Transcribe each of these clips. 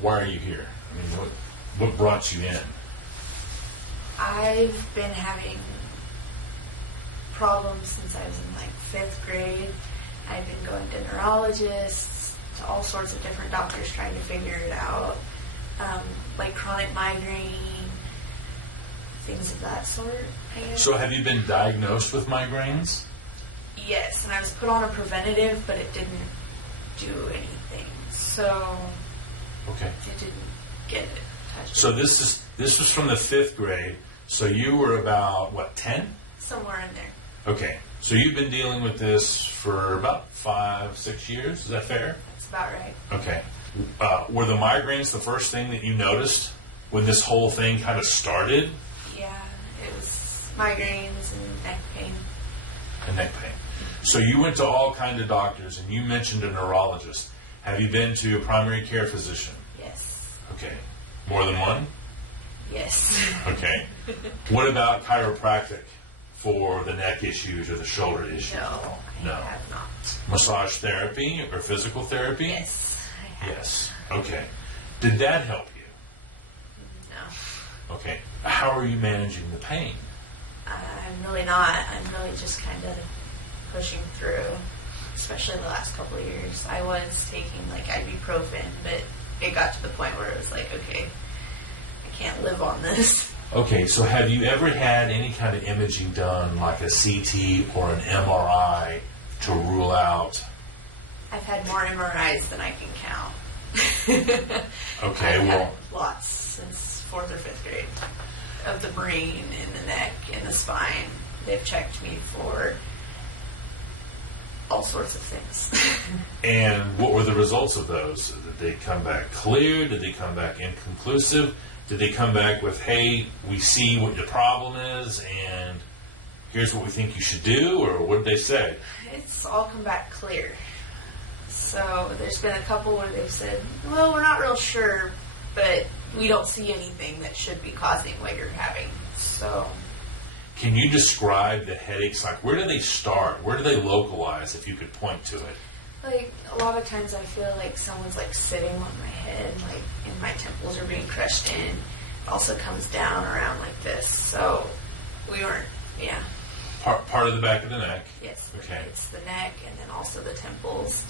why are you here? I mean, what brought you in? I've been having problems since I was in like 5th grade. I've been going to neurologists, to all sorts of different doctors trying to figure it out. Like chronic migraine, things of that sort, I guess. So have you been diagnosed with migraines? Yes, and I was put on a preventative, but it didn't do anything. So Okay. it didn't get it touched. So this was from the 5th grade. So you were about, what, 10? Somewhere in there. Okay. So you've been dealing with this for about 5-6 years. Is that fair? That's about right. Okay. Were the migraines the first thing that you noticed when this whole thing kind of started? Yeah, it was migraines and neck pain. And neck pain. So you went to all kinds of doctors, and you mentioned a neurologist. Have you been to a primary care physician? Yes. Okay. More than one? Yes. Okay. What about chiropractic for the neck issues or the shoulder issues? No, I have not. Massage therapy or physical therapy? Yes, I have. Yes. Okay. Did that help you? No. Okay. How are you managing the pain? I'm really not. I'm really just kind of pushing through, especially the last couple of years. I was taking like ibuprofen, but it got to the point where it was like, okay, I can't live on this. Okay, so have you ever had any kind of imaging done, like a CT or an MRI, to rule out? I've had more MRIs than I can count. Okay, I've well, had lots since 4th or 5th grade of the brain and the neck and the spine. They've checked me for all sorts of things. and what were the results of those? Did they come back clear? Did they come back inconclusive? Did they come back with, hey, we see what the problem is, and here's what we think you should do? Or what did they say? It's all come back clear. So there's been a couple where they've said, well, we're not real sure, but we don't see anything that should be causing what you're having. So can you describe the headaches? Like, where do they start? Where do they localize, if you could point to it? like a lot of times I feel like someone's like sitting on my head, like, and my temples are being crushed in. It also comes down around like this. So we weren't, yeah. Part of the back of the neck. Yes. Okay. It's the neck and then also the temples.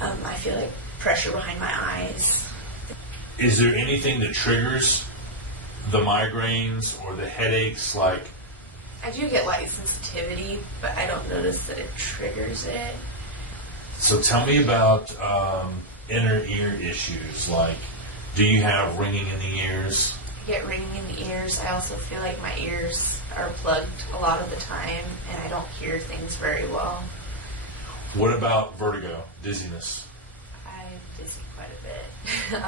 I feel like pressure behind my eyes. Is there anything that triggers the migraines or the headaches? Like, I do get light sensitivity, but I don't notice that it triggers it. so tell me about inner ear issues. Like, do you have ringing in the ears? I get ringing in the ears. I also feel like my ears are plugged a lot of the time, and I don't hear things very well. What about vertigo, dizziness? I'm dizzy quite a bit.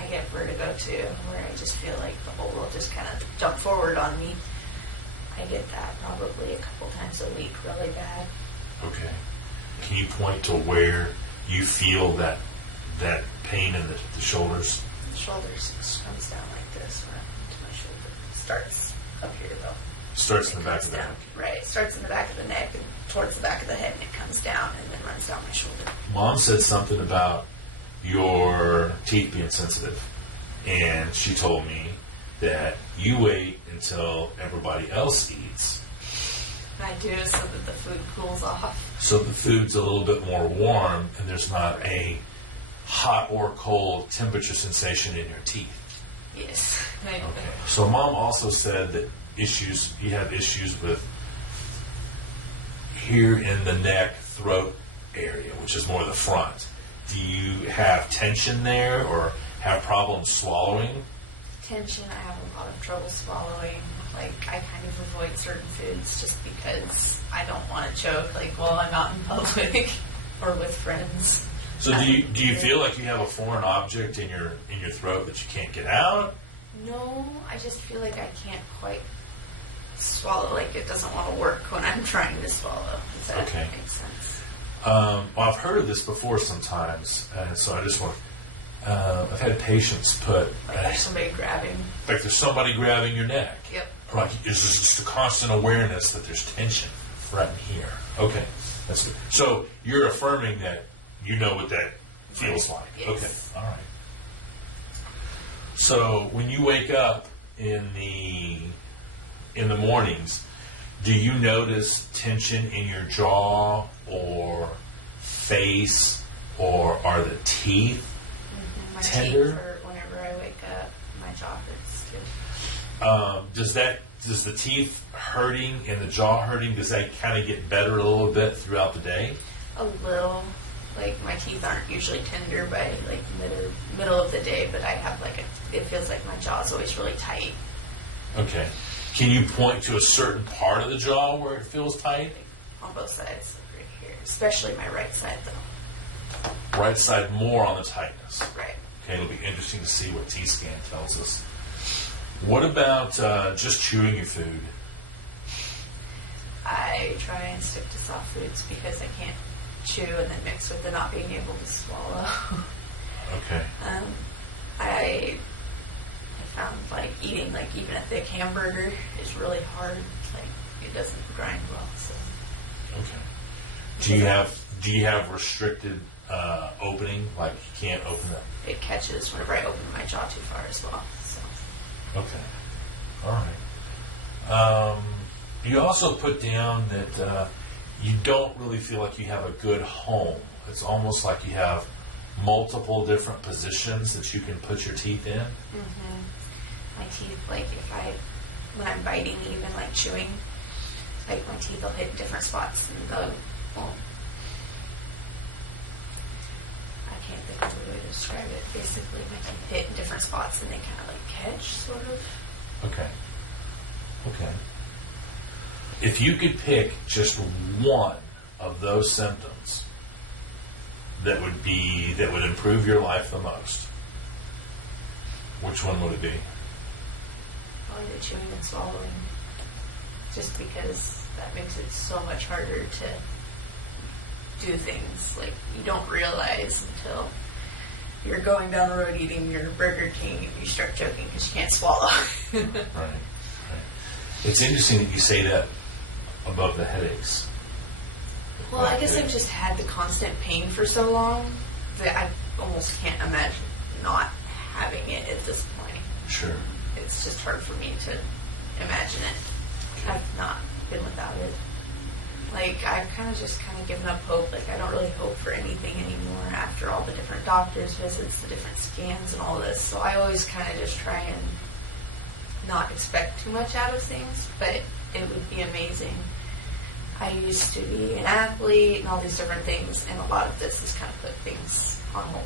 I get vertigo too, where I just feel like the whole world just kind of jumped forward on me. I get that probably a couple times a week, really bad. Okay. Can you point to where you feel that pain in the shoulders? The shoulders just comes down like this, right into my shoulder. It starts up here though. Starts in the back of the down. neck. Right. It starts in the back of the neck and towards the back of the head, and it comes down and then runs down my shoulder. Mom said something about your teeth being sensitive, and she told me that you wait until everybody else eats. I do, so that the food cools off. So the food's a little bit more warm, and there's not a hot or cold temperature sensation in your teeth. Yes. Okay. So Mom also said that you have issues with here in the neck, throat area, which is more the front. Do you have tension there or have problems swallowing? Tension, I have a lot of trouble swallowing. Like, I kind of avoid certain foods just because I don't want to choke, like, while I'm out in public or with friends. So do you feel like you have a foreign object in your throat that you can't get out? No, I just feel like I can't quite swallow. Like, it doesn't want to work when I'm trying to swallow. Does that make sense? Well, I've heard of this before sometimes, and so I just want. I've had patients put like there's somebody grabbing. Like there's somebody grabbing your neck. Yep. Right. It's just a constant awareness that there's tension right in here. Okay, that's good. So you're affirming that you know what that feels like. Yes. Okay, all right. So when you wake up in the mornings, do you notice tension in your jaw or face, or are the teeth My tender? teeth hurt whenever I wake up. My jaw hurts too. Does the teeth hurting and the jaw hurting, does that kind of get better a little bit throughout the day? A little. Like, my teeth aren't usually tender by like middle of the day, but I have it feels like my jaw is always really tight. Okay. Can you point to a certain part of the jaw where it feels tight? On both sides, like right here. Especially my right side, though. Right side more on the tightness. Right. Okay, it'll be interesting to see what T-scan tells us. What about just chewing your food? I try and stick to soft foods because I can't chew and then mix with the not being able to swallow. Okay. I found like eating like even a thick hamburger is really hard. Like, it doesn't grind well. So. Okay. Do you have restricted opening? Like you can't open it? It catches whenever I open my jaw too far as well. So. Okay. All right. You also put down that you don't really feel like you have a good home. It's almost like you have multiple different positions that you can put your teeth in. Mm-hmm. My teeth, like when I'm biting, even like chewing, like my teeth will hit different spots and they'll, well, I can't think of a way to describe it. Basically, my teeth hit in different spots and they kind of like catch, sort of. Okay. Okay. If you could pick just one of those symptoms that would improve your life the most, which one would it be? Probably the chewing and swallowing. Just because that makes it so much harder to do things. Like, you don't realize until you're going down the road eating your Burger King and you start choking because you can't swallow. Right. It's interesting that you say that above the headaches. Well, I guess I've just had the constant pain for so long that I almost can't imagine not having it at this point. Sure. It's just hard for me to imagine it. I've not been without it. Like, I've kind of given up hope. Like, I don't really hope for anything anymore after all the different doctor's visits, the different scans and all this. So I always kind of just try and not expect too much out of things, but it would be amazing. I used to be an athlete and all these different things, and a lot of this has kind of put things on hold.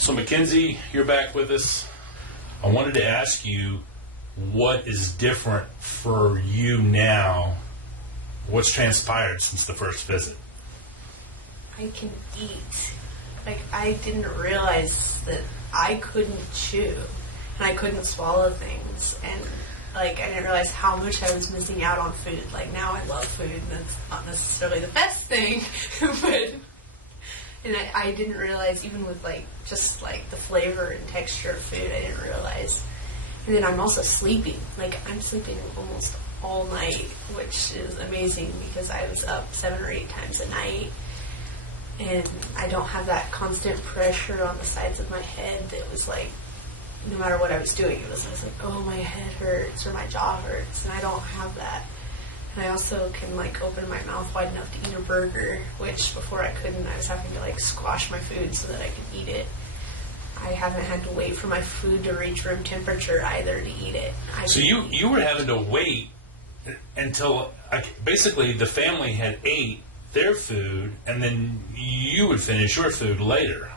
So MacKenzie, you're back with us. I wanted to ask you what is different for you now. What's transpired since the first visit? I can eat like, I didn't realize that I couldn't chew and I couldn't swallow things, and like, I didn't realize how much I was missing out on food. Like, now I love food, and that's not necessarily the best thing, but, and I didn't realize, even with like, just like the flavor and texture of food, I didn't realize. And then I'm also sleeping. Like, I'm sleeping almost all night, which is amazing because I was up 7 or 8 times a night. And I don't have that constant pressure on the sides of my head that was like, no matter what I was doing, I was like, oh, my head hurts or my jaw hurts. And I don't have that. And I also can like open my mouth wide enough to eat a burger, which before I couldn't. I was having to like squash my food so that I could eat it. I haven't had to wait for my food to reach room temperature either to eat it. So you were having to wait until basically the family had ate their food, and then you would finish your food later.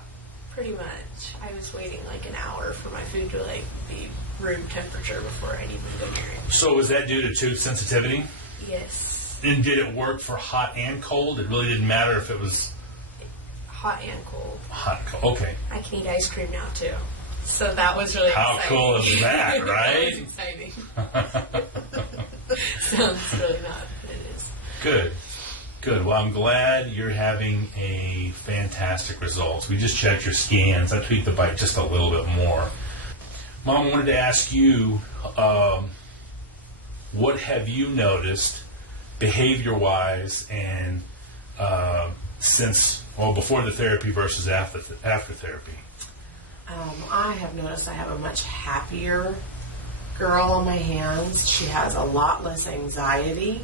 Pretty much. I was waiting like an hour for my food to like be room temperature before I'd even go near it. So was that due to tooth sensitivity? Yes. And did it work for hot and cold? It really didn't matter if it was hot and cold. Hot and cold. Okay. I can eat ice cream now too. So that was really exciting. How cool is that, right? That was exciting. Sounds really not, but it is. Good. Good. Well, I'm glad you're having a fantastic results. We just checked your scans. I tweaked the bite just a little bit more. Mom, I wanted to ask you, what have you noticed behavior-wise and before the therapy versus after therapy? I have noticed I have a much happier girl on my hands. She has a lot less anxiety,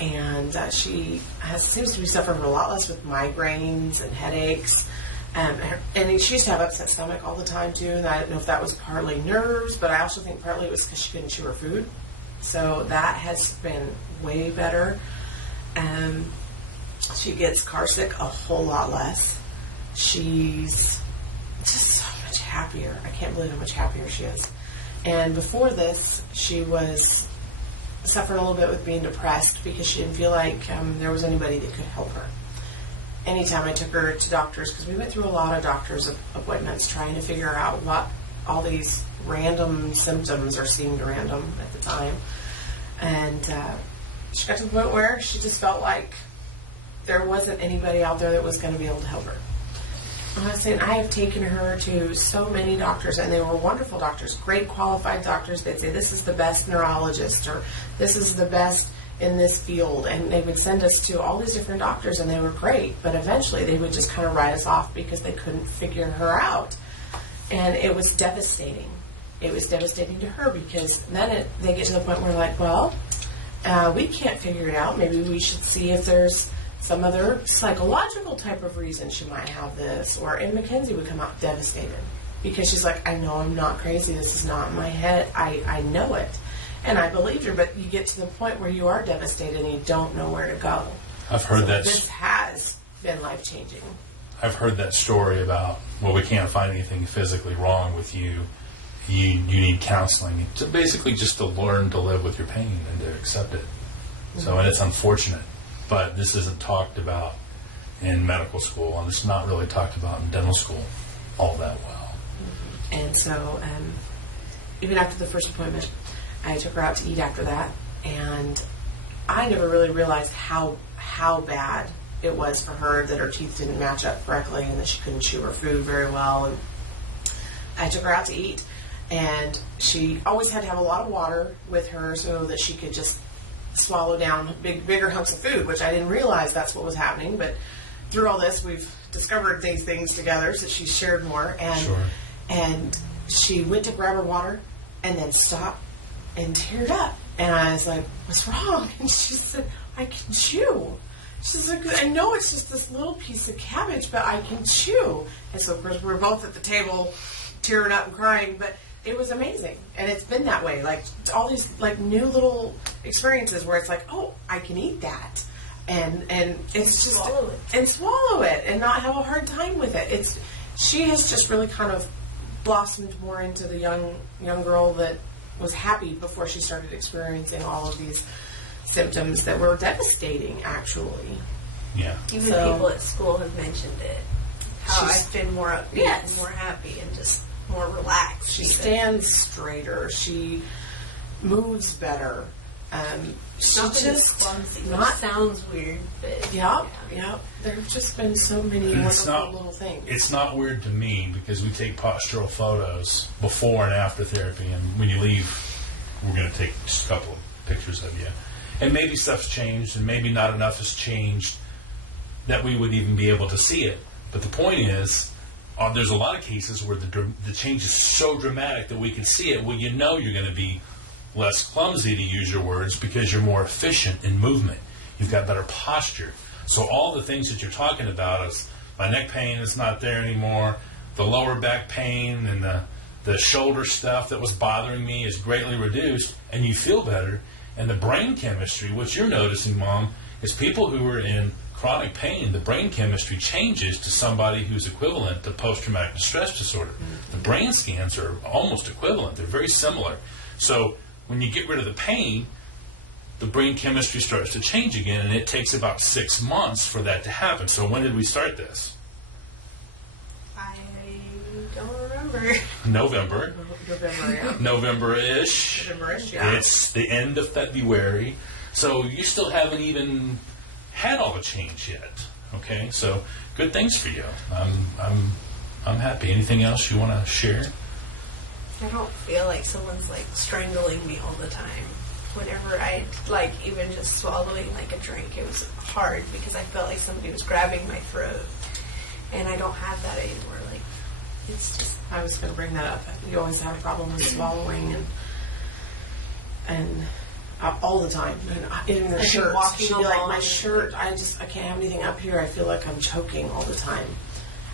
and she seems to be suffering a lot less with migraines and headaches. And she used to have upset stomach all the time too, and I don't know if that was partly nerves, but I also think partly it was because she couldn't chew her food. So that has been way better. She gets car sick a whole lot less. She's just so much happier. I can't believe how much happier she is. And before this, she was suffering a little bit with being depressed because she didn't feel like there was anybody that could help her. Anytime I took her to doctors, because we went through a lot of doctor's appointments trying to figure out what all these random symptoms, or seemed random at the time. And she got to the point where she just felt like there wasn't anybody out there that was going to be able to help her. I was saying, I have taken her to so many doctors, and they were wonderful doctors, great qualified doctors. They'd say, this is the best neurologist, or this is the best in this field. And they would send us to all these different doctors, and they were great. But eventually they would just kind of write us off because they couldn't figure her out. And it was devastating. It was devastating to her, because then they get to the point where we're like, well, we can't figure it out. Maybe we should see if there's some other psychological type of reason she might have this. And MacKenzie would come out devastated because she's like, I know I'm not crazy. This is not in my head. I know it. And I believed her, but you get to the point where you are devastated and you don't know where to go. I've heard that. This has been life-changing. I've heard that story about, well, we can't find anything physically wrong with you. You need counseling. To basically just to learn to live with your pain and to accept it. Mm-hmm. So, and it's unfortunate. But this isn't talked about in medical school, and it's not really talked about in dental school all that well. And so, even after the first appointment, I took her out to eat after that, and I never really realized how bad it was for her that her teeth didn't match up correctly and that she couldn't chew her food very well. And I took her out to eat, and she always had to have a lot of water with her so that she could just swallow down bigger hunks of food, which I didn't realize that's what was happening. But through all this, we've discovered these things together, so she's shared more. And sure. And she went to grab her water and then stopped and teared up. And I was like, what's wrong? And she said, I can chew. She's like, I know it's just this little piece of cabbage, but I can chew. And so, of course, we were both at the table tearing up and crying, but it was amazing. And it's been that way. Like, all these, like, new little experiences where it's like, oh, I can eat that. And it's just... Swallow it. And swallow it and not have a hard time with it. She has just really kind of blossomed more into the young girl that was happy before she started experiencing all of these symptoms that were devastating, actually. Yeah. Even people at school have mentioned it. how She's- I've been more upbeat Yes. and more happy and just more relaxed. She even. stands straighter. She moves better. She Not that it's just clumsy. not. It sounds weird, but Yep. There've just been so many And it's wonderful not- little things. It's not weird to me because we take postural photos before and after therapy, and when you leave, we're going to take just a couple of pictures of you. And maybe stuff's changed, and maybe not enough has changed that we would even be able to see it. But the point is, there's a lot of cases where the change is so dramatic that we can see it. Well, you know you're going to be less clumsy, to use your words, because you're more efficient in movement. You've got better posture. So all the things that you're talking about is my neck pain is not there anymore, the lower back pain and the shoulder stuff that was bothering me is greatly reduced, and you feel better. And the brain chemistry, what you're noticing, Mom, is people who are in chronic pain, the brain chemistry changes to somebody who's equivalent to post-traumatic stress disorder. The brain scans are almost equivalent. They're very similar. So when you get rid of the pain, the brain chemistry starts to change again, and it takes about 6 months for that to happen. So when did we start this? I don't remember. November. November, yeah. November-ish. November-ish, yeah. It's the end of February. So you still haven't even had all the change yet. Okay? So good things for you. I'm happy. Anything else you want to share? I don't feel like someone's like strangling me all the time. Whenever I like even just swallowing like a drink, it was hard because I felt like somebody was grabbing my throat, and I don't have that anymore. Like it's just I was going to bring that up. You always have a problem with swallowing and all the time. You know, in your Like you're shirt, walking she'd be like, along my and- shirt. I can't have anything up here. I feel like I'm choking all the time.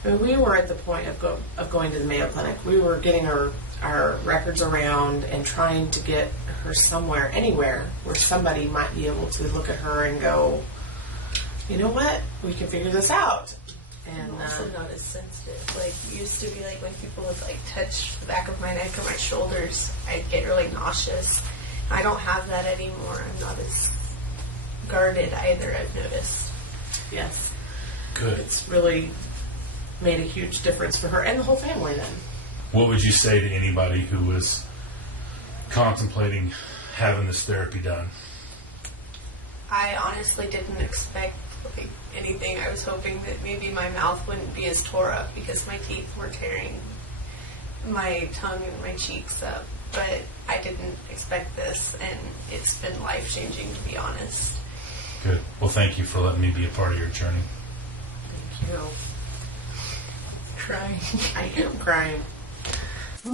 I mean, we were at the point of going to the Mayo Clinic. We were getting our records around and trying to get her somewhere, anywhere, where somebody might be able to look at her and go, you know what, we can figure this out. And I'm also not as sensitive. Like used to be like when people would like touch the back of my neck or my shoulders, I'd get really nauseous. I don't have that anymore. I'm not as guarded either. I've noticed. yes, Good. it's really made a huge difference for her and the whole family then. What would you say to anybody who was contemplating having this therapy done? I honestly didn't expect like anything. I was hoping that maybe my mouth wouldn't be as tore up because my teeth were tearing my tongue and my cheeks up. But I didn't expect this, and it's been life-changing, to be honest. Good. Well, thank you for letting me be a part of your journey. Thank you. Crying. I am crying. Ooh.